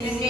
His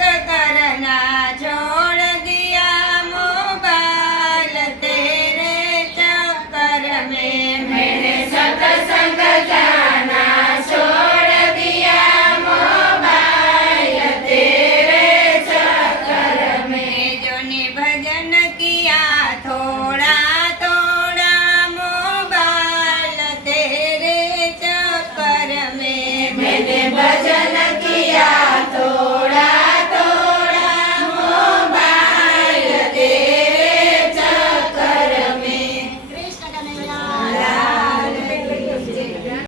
സ്വന്തകരനാ